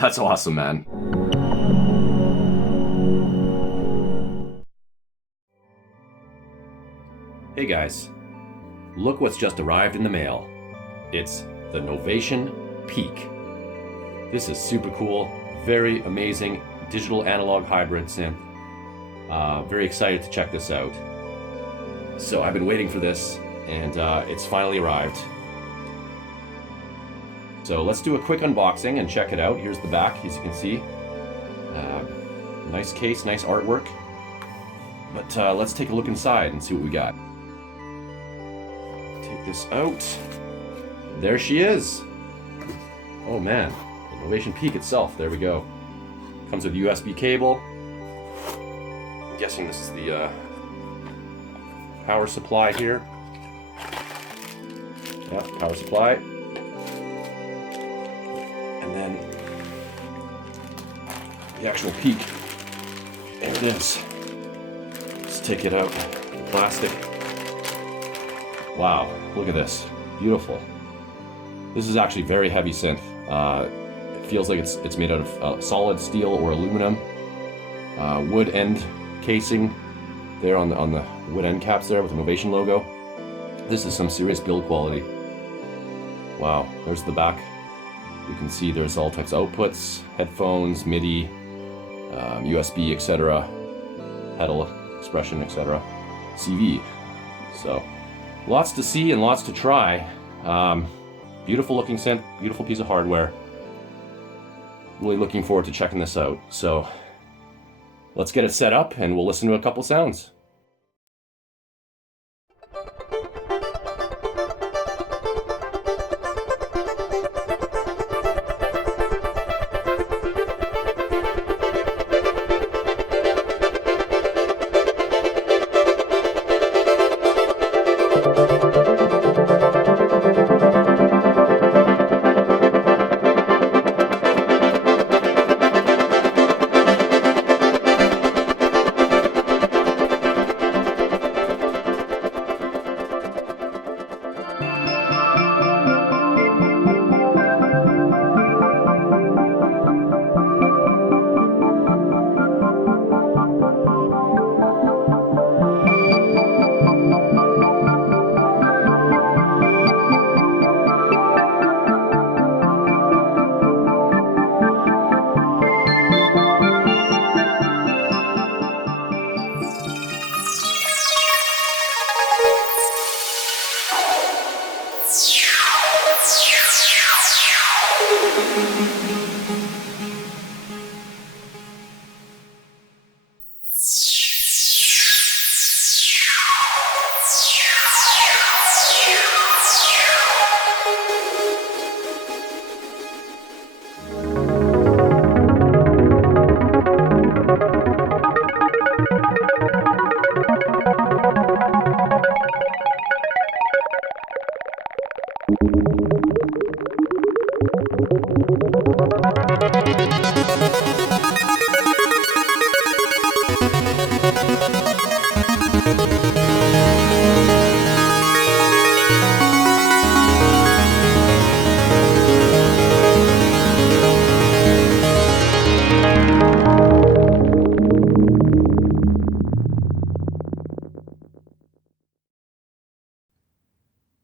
That's awesome, man. Hey guys, look what's just arrived in the mail. It's the Novation Peak. This is super cool, very amazing digital analog hybrid synth. Very excited to check this out. So I've been waiting for this, and it's finally arrived. So let's do a quick unboxing and check it out. Here's the back, as you can see. Nice case, nice artwork. But let's take a look inside and see what we got. Take this out. There she is. Oh man, the Novation Peak itself. There we go. Comes with a USB cable. I'm guessing this is the power supply here. Yeah, power supply. And then the actual peak. There it is. Let's take it out. Plastic. Wow, look at this. Beautiful. This is actually very heavy synth. It feels like it's made out of solid steel or aluminum. Wood end casing there on the wood end caps there with the Novation logo. This is some serious build quality. Wow, there's the back. You can see there's all types of outputs, headphones, MIDI, USB, etc., pedal expression, etc., CV. So lots to see and lots to try. Beautiful looking synth, beautiful piece of hardware. Really looking forward to checking this out. So let's get it set up and we'll listen to a couple sounds.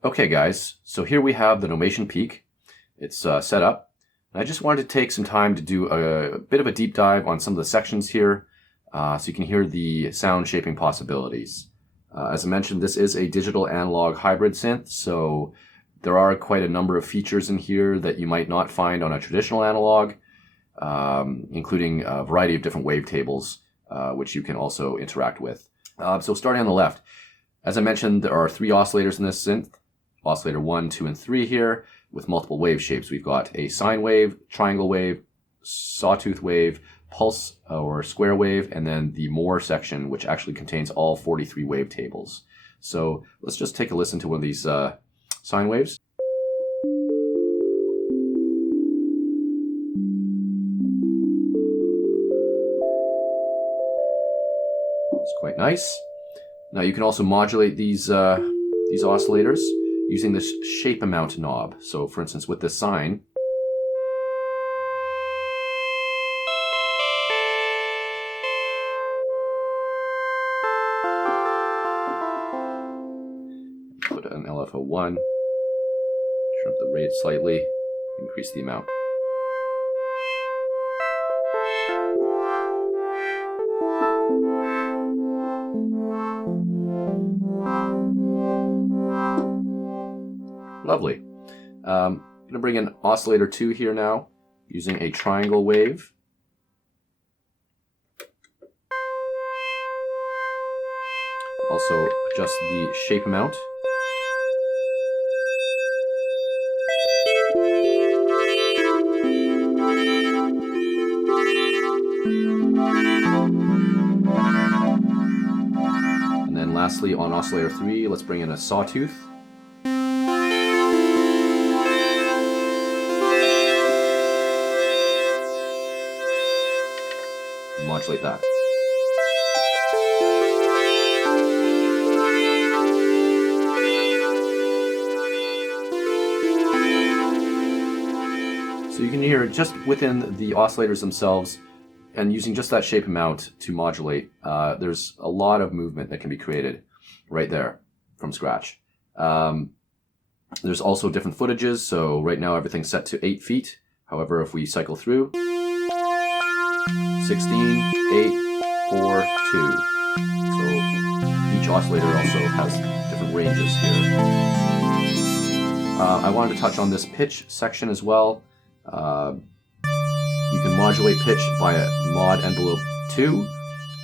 Okay guys, so here we have the Novation Peak. It's set up. And I just wanted to take some time to do a bit of a deep dive on some of the sections here so you can hear the sound shaping possibilities. As I mentioned, this is a digital analog hybrid synth, so there are quite a number of features in here that you might not find on a traditional analog, including a variety of different wavetables, which you can also interact with. So starting on the left, as I mentioned, there are 3 oscillators in this synth. Oscillator 1, 2, and 3 here with multiple wave shapes. We've got a sine wave, triangle wave, sawtooth wave, pulse or square wave, and then the more section, which actually contains all 43 wavetables. So let's just take a listen to one of these sine waves. It's quite nice. Now you can also modulate these oscillators using this shape amount knob. So for instance, with this sine, LFO1. Turn up the rate slightly, increase the amount. Lovely. I'm going to bring in oscillator 2 here now, using a triangle wave. Also adjust the shape amount. And then lastly, on oscillator 3, let's bring in a sawtooth. Modulate that. So you can hear just within the oscillators themselves, and using just that shape amount to modulate, there's a lot of movement that can be created right there from scratch. There's also different footages, so right now everything's set to 8 feet. However, if we cycle through, 16, 8, 4, 2. So each oscillator also has different ranges here. I wanted to touch on this pitch section as well. You can modulate pitch via mod envelope 2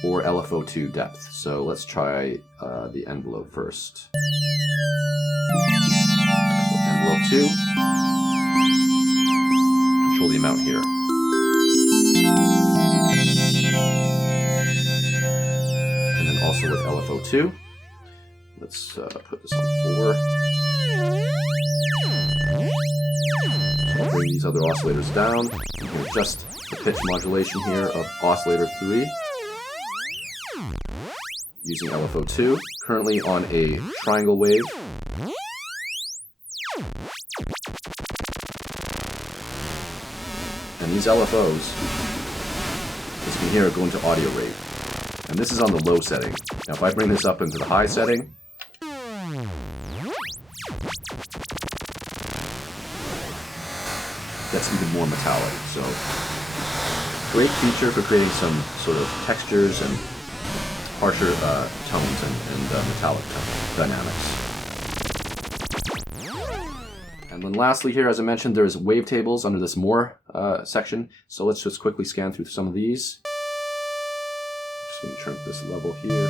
or LFO2 depth. So let's try the envelope first. So envelope 2. Control the amount here. And then also with LFO2, let's put this on 4. So I'll bring these other oscillators down. You can adjust the pitch modulation here of oscillator 3 using LFO2, currently on a triangle wave. And these LFOs, as you can hear, go into audio rate. And this is on the low setting. Now if I bring this up into the high setting, that's even more metallic. So great feature for creating some sort of textures and harsher tones and metallic dynamics. And then lastly here, as I mentioned, there's wavetables under this more section. So let's just quickly scan through some of these. Just going to turn up this level here.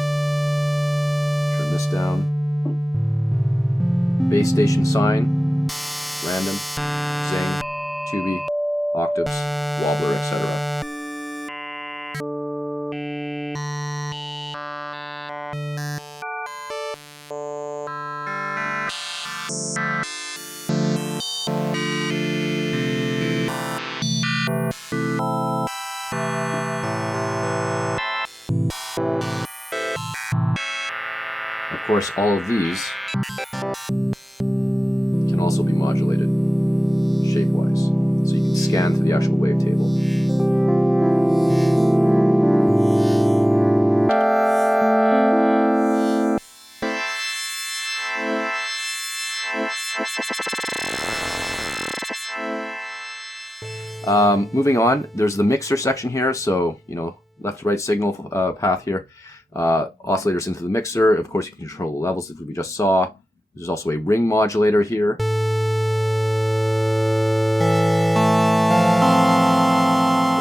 Turn this down. Base station sine, random, zing, tubie, octaves, wobbler, etc. Of course, all of these can also be modulated shape-wise, so you can scan through the actual wavetable. Moving on, there's the mixer section here, so, left to right signal path here. Oscillators into the mixer. Of course, you can control the levels that we just saw. There's also a ring modulator here. For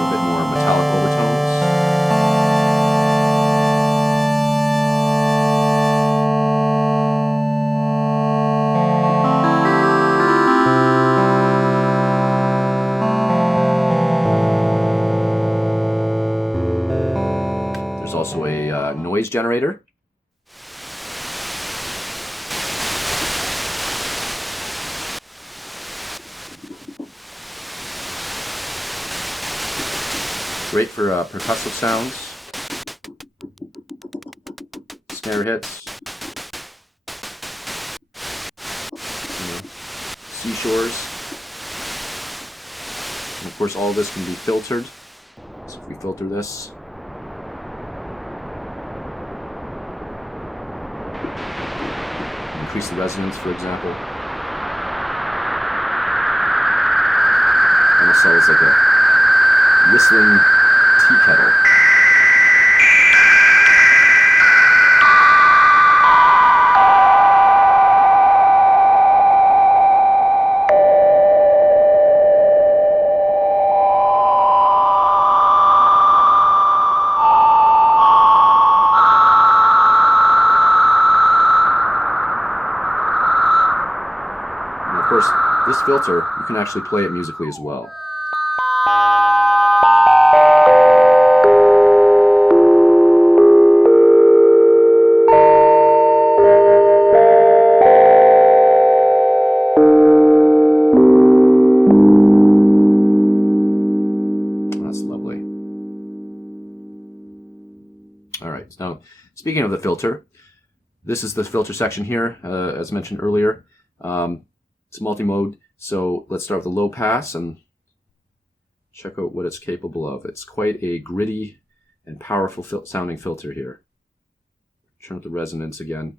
a bit more metallic overtones. There's also a noise generator. Great for percussive sounds, snare hits, seashores, and of course all of this can be filtered. So if we filter this, increase the resonance, for example. Almost sounds like a whistling tea kettle. And of course, this filter, you can actually play it musically as well. That's lovely. All right, now speaking of the filter, this is the filter section here, as mentioned earlier. It's multimode, so let's start with the low pass and check out what it's capable of. It's quite a gritty and powerful sounding filter here. Turn up the resonance again.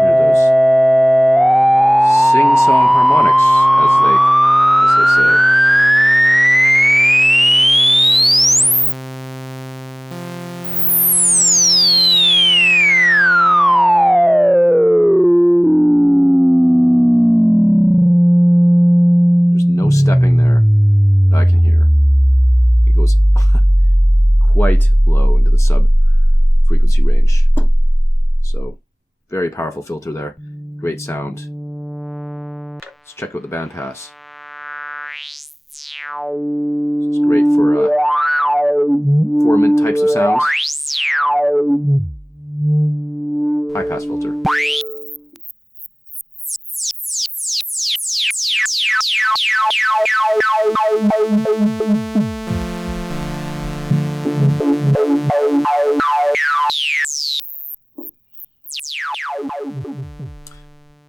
Hear those sing-song harmonics, as they say. Stepping there that I can hear. It goes quite low into the sub frequency range. So very powerful filter there. Great sound. Let's check out the bandpass. It's great for formant types of sounds. High pass filter.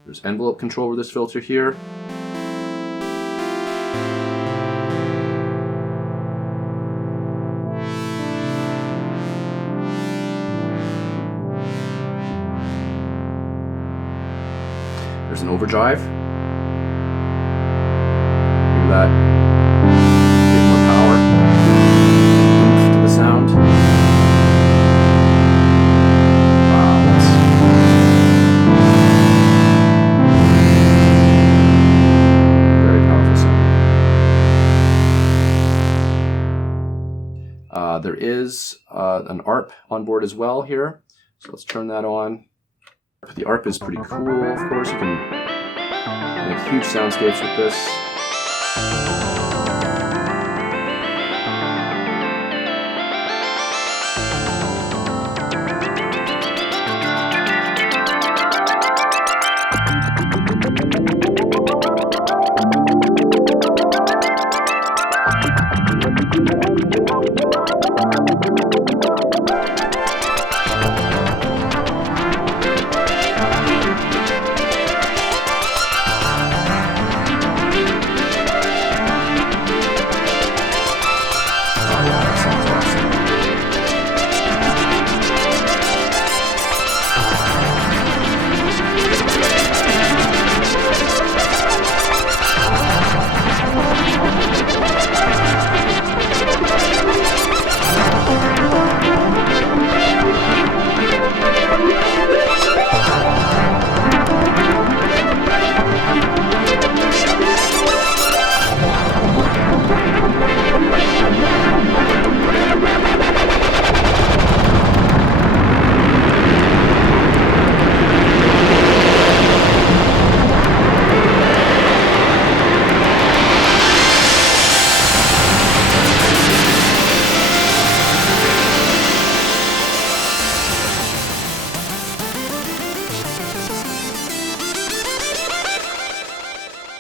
There's envelope control with this filter here. There's an overdrive. Hear that? Bit more power to the sound. Wow, that's very powerful sound. There is an Arp on board as well here, so let's turn that on. The Arp is pretty cool, of course. You can make huge soundscapes with this.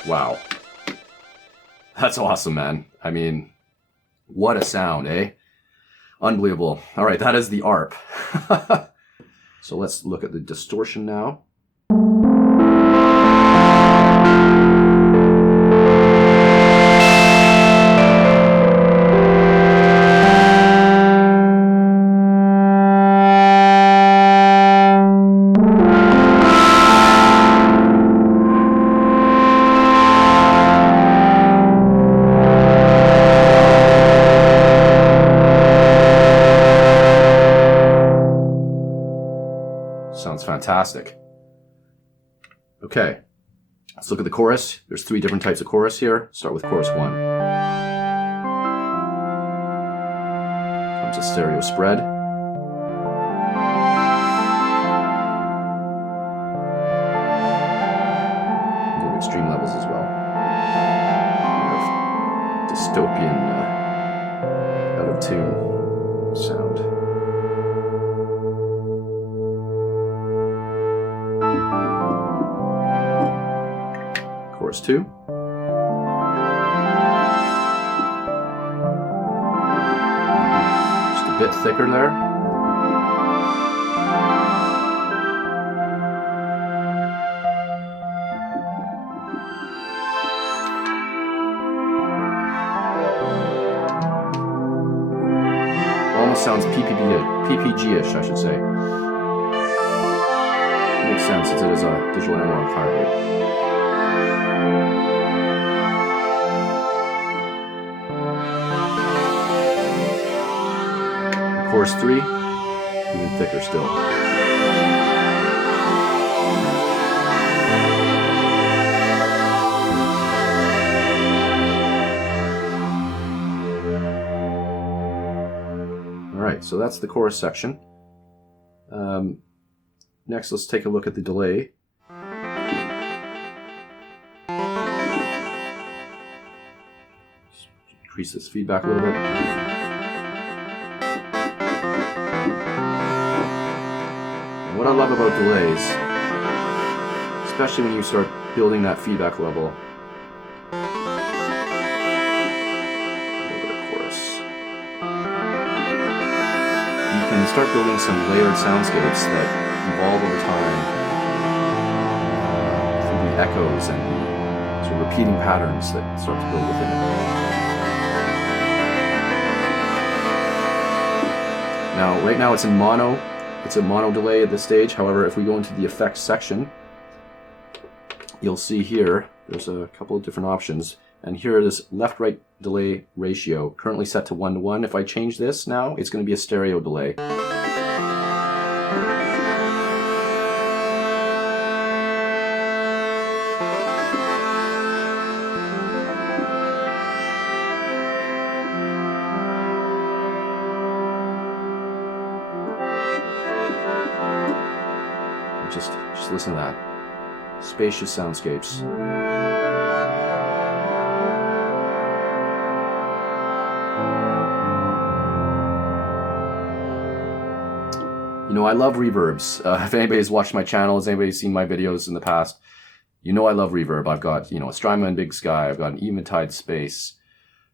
Wow. That's awesome, man. I mean, what a sound, eh? Unbelievable. All right, that is the Arp. So let's look at the distortion now. fantastic. Okay, let's look at the chorus. There's 3 different types of chorus here. Start with chorus 1. Comes a stereo spread. Good extreme levels as well. Kind of dystopian, out of tune sound. Chorus 2. Just a bit thicker there. Almost sounds PPG-ish, I should say. Makes sense since it is a digital analog hybrid. Chorus 3, even thicker still. Alright, so that's the chorus section. Next, let's take a look at the delay. Increase this feedback a little bit. And what I love about delays, especially when you start building that feedback level, a little bit of chorus, you can start building some layered soundscapes that evolve over time through the echoes and the sort of repeating patterns that start to build within it. Now, right now it's in mono. It's a mono delay at this stage. However, if we go into the effects section, you'll see here, there's a couple of different options. And here, this left-right delay ratio, currently set to 1:1. If I change this now, it's going to be a stereo delay. Just listen to that. Spacious soundscapes. You know, I love reverbs. If anybody's watched my channel, has anybody seen my videos in the past, you know I love reverb. I've got, you know, a Strymon Big Sky. I've got an Eventide Space.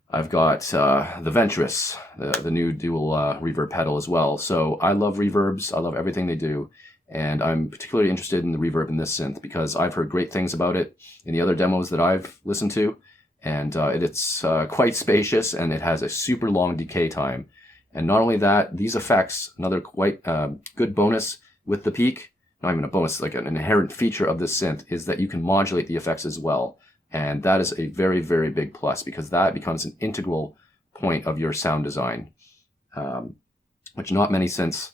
I've got the Ventress, the new dual reverb pedal as well. So I love reverbs. I love everything they do. And I'm particularly interested in the reverb in this synth because I've heard great things about it in the other demos that I've listened to. And it's quite spacious and it has a super long decay time. And not only that, these effects, another quite good bonus with the Peak, not even a bonus, like an inherent feature of this synth, is that you can modulate the effects as well. And that is a very, very big plus because that becomes an integral point of your sound design, which not many synths,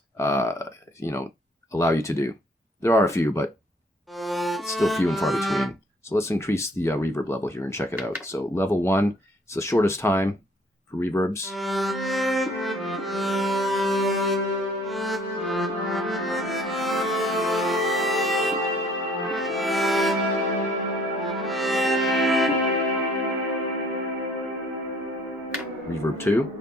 you know, allow you to do. There are a few, but it's still few and far between. So let's increase the reverb level here and check it out. So level 1, it's the shortest time for reverbs. Reverb 2.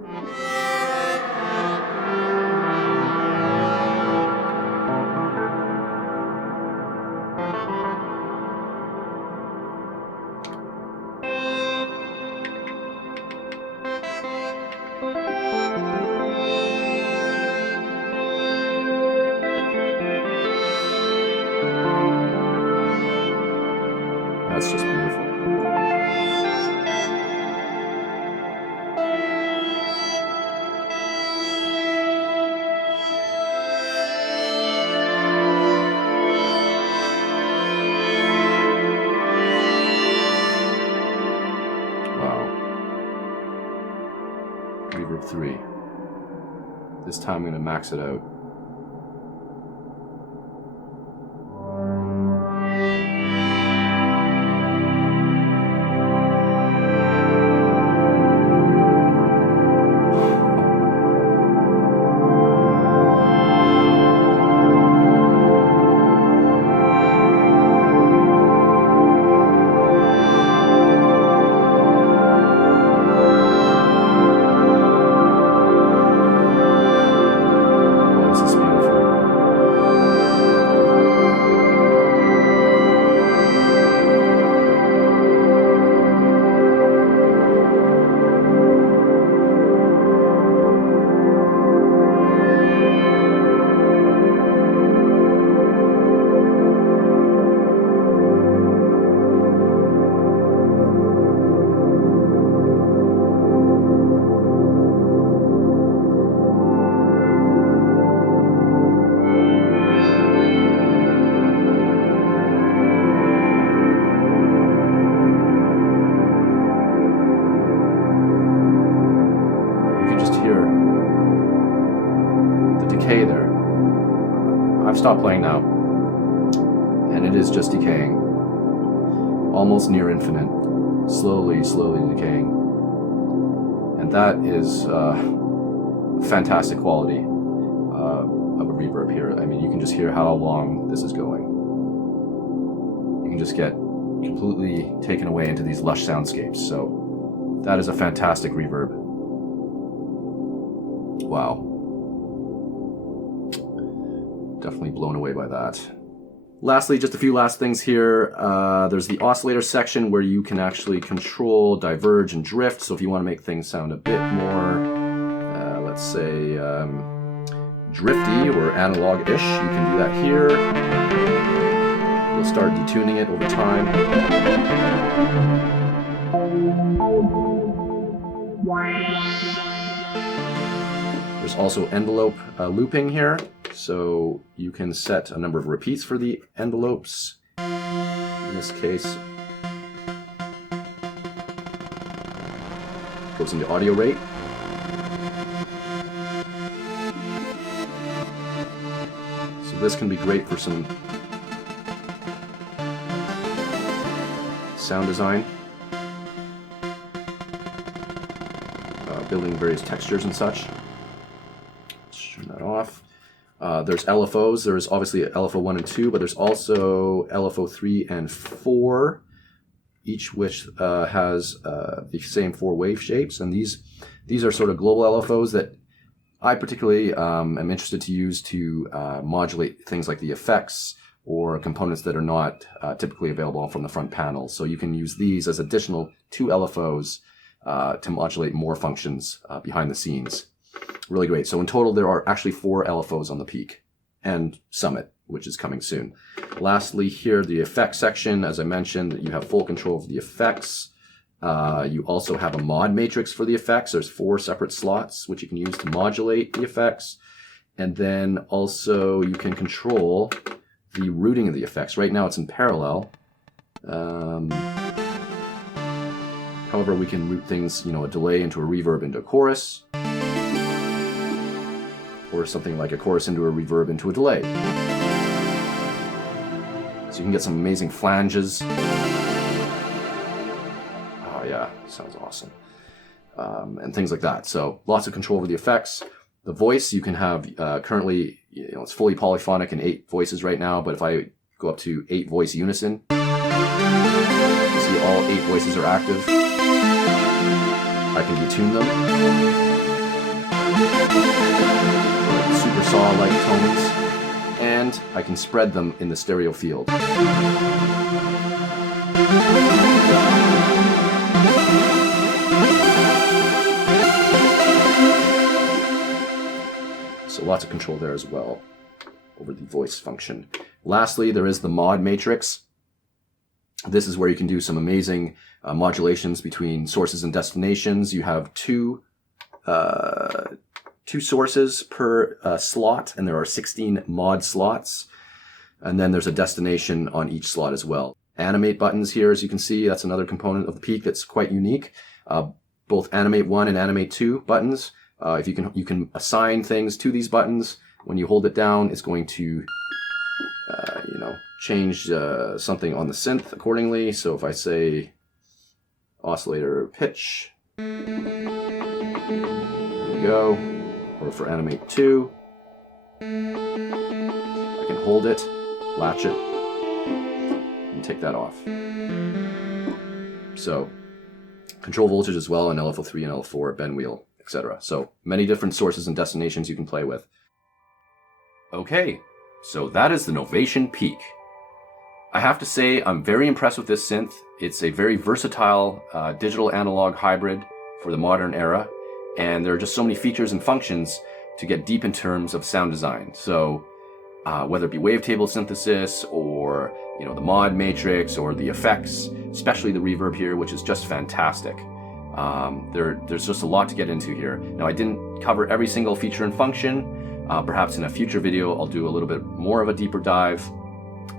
That's just beautiful. Wow. Reverb 3. This time I'm going to max it out. I've stopped playing now, and it is just decaying. Almost near infinite. Slowly decaying. And that is fantastic quality of a reverb here. I mean, you can just hear how long this is going. You can just get completely taken away into these lush soundscapes. So that is a fantastic reverb. Wow. Definitely blown away by that. Lastly, just a few last things here. There's the oscillator section where you can actually control diverge and drift. So if you want to make things sound a bit more, let's say, drifty or analog-ish, you can do that here. You'll start detuning it over time. There's also envelope looping here. So you can set a number of repeats for the envelopes. In this case, goes into audio rate. So this can be great for some sound design, building various textures and such. Let's turn that off. There's LFOs. There's obviously LFO 1 and 2, but there's also LFO 3 and 4, each which has the same 4 wave shapes. And these are sort of global LFOs that I particularly am interested to use to modulate things like the effects or components that are not typically available from the front panel. So you can use these as additional 2 LFOs to modulate more functions behind the scenes. Really great. So in total, there are actually 4 LFOs on the Peak and Summit, which is coming soon. Lastly, here, the effects section. As I mentioned, you have full control of the effects. You also have a mod matrix for the effects. There's 4 separate slots, which you can use to modulate the effects. And then also you can control the routing of the effects. Right now it's in parallel. However, we can route things, a delay into a reverb into a chorus, or something like a chorus into a reverb into a delay. So you can get some amazing flanges. Oh yeah, sounds awesome. And things like that. So lots of control over the effects. The voice, you can have currently, it's fully polyphonic in 8 voices right now, but if I go up to 8 voice unison, you see all 8 voices are active. I can detune them. Super saw-like tones, and I can spread them in the stereo field. So lots of control there as well over the voice function. Lastly, there is the mod matrix. This is where you can do some amazing modulations between sources and destinations. You have two sources per slot, and there are 16 mod slots. And then there's a destination on each slot as well. Animate buttons here, as you can see, that's another component of the Peak that's quite unique. Both Animate 1 and Animate 2 buttons. If you can assign things to these buttons. When you hold it down, it's going to change something on the synth accordingly. So if I say oscillator pitch, there we go. Or for Animate 2, I can hold it, latch it, and take that off. So control voltage as well in LFO 3 and LFO, bend wheel, etc. So many different sources and destinations you can play with. Okay, so that is the Novation Peak. I have to say I'm very impressed with this synth. It's a very versatile digital analog hybrid for the modern era, and there are just so many features and functions to get deep in terms of sound design. So whether it be wavetable synthesis or the mod matrix or the effects, especially the reverb here, which is just fantastic. There's just a lot to get into here. Now, I didn't cover every single feature and function. Perhaps in a future video I'll do a little bit more of a deeper dive,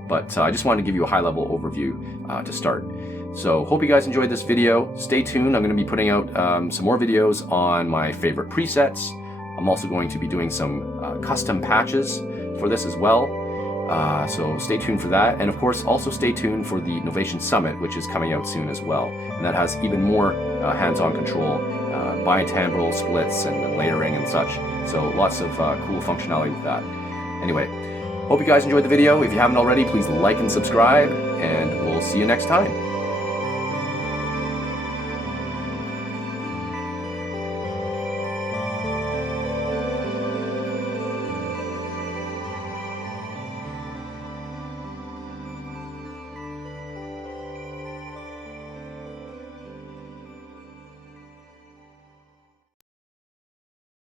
but I just wanted to give you a high-level overview to start. So hope you guys enjoyed this video. Stay tuned. I'm going to be putting out some more videos on my favorite presets. I'm also going to be doing some custom patches for this as well. So stay tuned for that. And of course, also stay tuned for the Novation Summit, which is coming out soon as well. And that has even more hands-on control, bitimbral splits and layering and such. So lots of cool functionality with that. Anyway, hope you guys enjoyed the video. If you haven't already, please like and subscribe, and we'll see you next time.